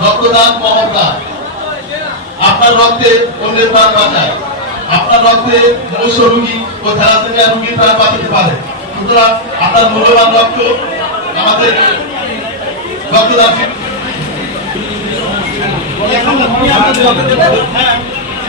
রক্তদান মহড়া। আপনার রক্তে অন্যের প্রাণ বাঁচায়। আপনার রক্তে মনুষ্য রোগী ও থ্যালাসেমিয়া রোগীর প্রাণ বাঁচাতে পারে। সুতরাং আপনার মূল্যবান রক্ত আমাদের রক্তদান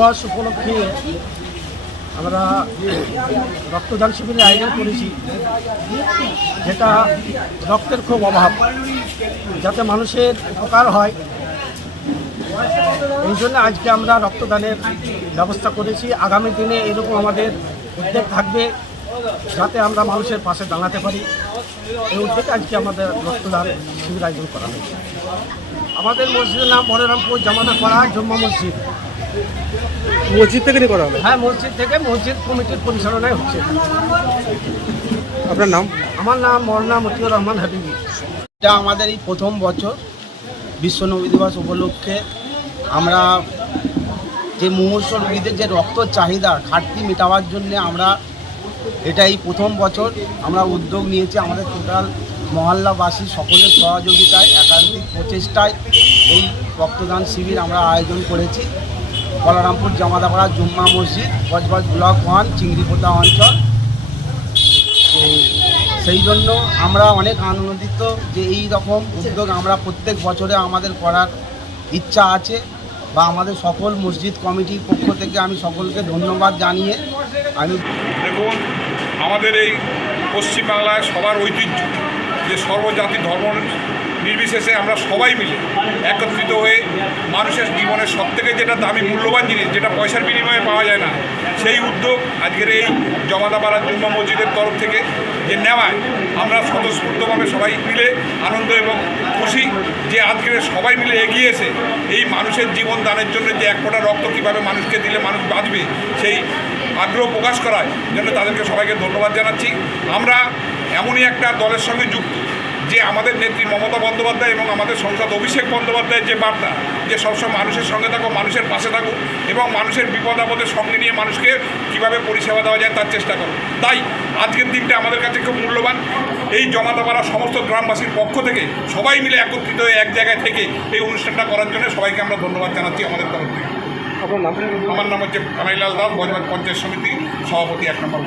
দিবস উপলক্ষে আমরা রক্তদান শিবিরের আয়োজন করেছি, যেটা রক্তের খুব অভাব, যাতে মানুষের উপকার হয়। এই জন্য আজকে আমরা রক্তদানের ব্যবস্থা করেছি। আগামী দিনে এরকম আমাদের উদ্যোগ থাকবে, যাতে আমরা মানুষের পাশে দাঁড়াতে পারি। এই উদ্যোগে আজকে আমাদের রক্তদান শিবির আয়োজন করা হয়েছে। আমাদের মসজিদের নাম বলরামপুর জামানা করা জম্মা মসজিদ। মসজিদ থেকে নিয়ে করা হবে হ্যাঁ মসজিদ থেকে মসজিদ কমিটির পরিচালনায় হচ্ছে। আপনার নাম? আমার নাম মরনা মতিউর রহমান হাবিবি। এটা আমাদের এই প্রথম বছর বিশ্ব নবী দিবস উপলক্ষে আমরা যে মুমূর্ষ রোগীদের যে রক্ত চাহিদা ঘাটতি মেটাবার জন্য আমরা এটাই প্রথম বছর আমরা উদ্যোগ নিয়েছি আমাদের টোটাল মহল্লাবাসী সকলের সহযোগিতায় একান্তিক প্রচেষ্টায় এই রক্তদান শিবির আমরা আয়োজন করেছি। বলরামপুর জামাদাপাড়া জুম্মা মসজিদ বজবজ ব্লক ওয়ান, চিংড়িপোতা অঞ্চল। তো সেই জন্য আমরা অনেক আনন্দিত যে এই রকম উদ্যোগ আমরা প্রত্যেক বছরে আমাদের করার ইচ্ছা আছে বা আমাদের সকল মসজিদ কমিটির পক্ষ থেকে আমি সকলকে ধন্যবাদ জানিয়ে আমি দেখুন, আমাদের এই পশ্চিমবাংলায় সবার ঐতিহ্য যে সর্বজাতি ধর্ম নির্বিশেষে আমরা সবাই মিলে একত্রিত হয়ে মানুষের জীবনের সবথেকে যেটা দামি মূল্যবান জিনিস, যেটা পয়সার বিনিময়ে পাওয়া যায় না, সেই উদ্যোগ আজকের এই জমাদাপাড়া জুম্মা মসজিদের তরফ থেকে যে নেওয়ায় আমরা স্বতঃস্ফূর্তভাবে সবাই মিলে আনন্দ এবং খুশি যে আজকের সবাই মিলে এগিয়ে এসে এই মানুষের জীবন দানের জন্য যে এক ফোঁটা রক্ত কীভাবে মানুষকে দিলে মানুষ বাঁচবে, সেই আগ্রহ প্রকাশ করায় জন্য তাদেরকে সবাইকে ধন্যবাদ জানাচ্ছি। আমরা এমনই একটা দলের সঙ্গে যুক্ত। যে আমাদের নেত্রী মমতা বন্দ্যোপাধ্যায় এবং আমাদের সংসদ অভিষেক বন্দ্যোপাধ্যায়ের যে বার্তা যে সবসময় মানুষের সঙ্গে থাকো মানুষের পাশে থাকো এবং মানুষের বিপদ আপদের সঙ্গে নিয়ে মানুষকে কীভাবে পরিষেবা দেওয়া যায় তার চেষ্টা করো। তাই আজকের দিনটা আমাদের কাছে খুব মূল্যবান। এই জমাতে পারা সমস্ত গ্রামবাসীর পক্ষ থেকে সবাই মিলে একত্রিত হয়ে এক জায়গায় থেকে এই অনুষ্ঠানটা করার জন্য সবাইকে আমরা ধন্যবাদ জানাচ্ছি আমাদের তরফ থেকে। আমার নাম হচ্ছে কানাইলাল দাস বজবাজ পঞ্চায়েত সমিতি সভাপতি এক নম্বর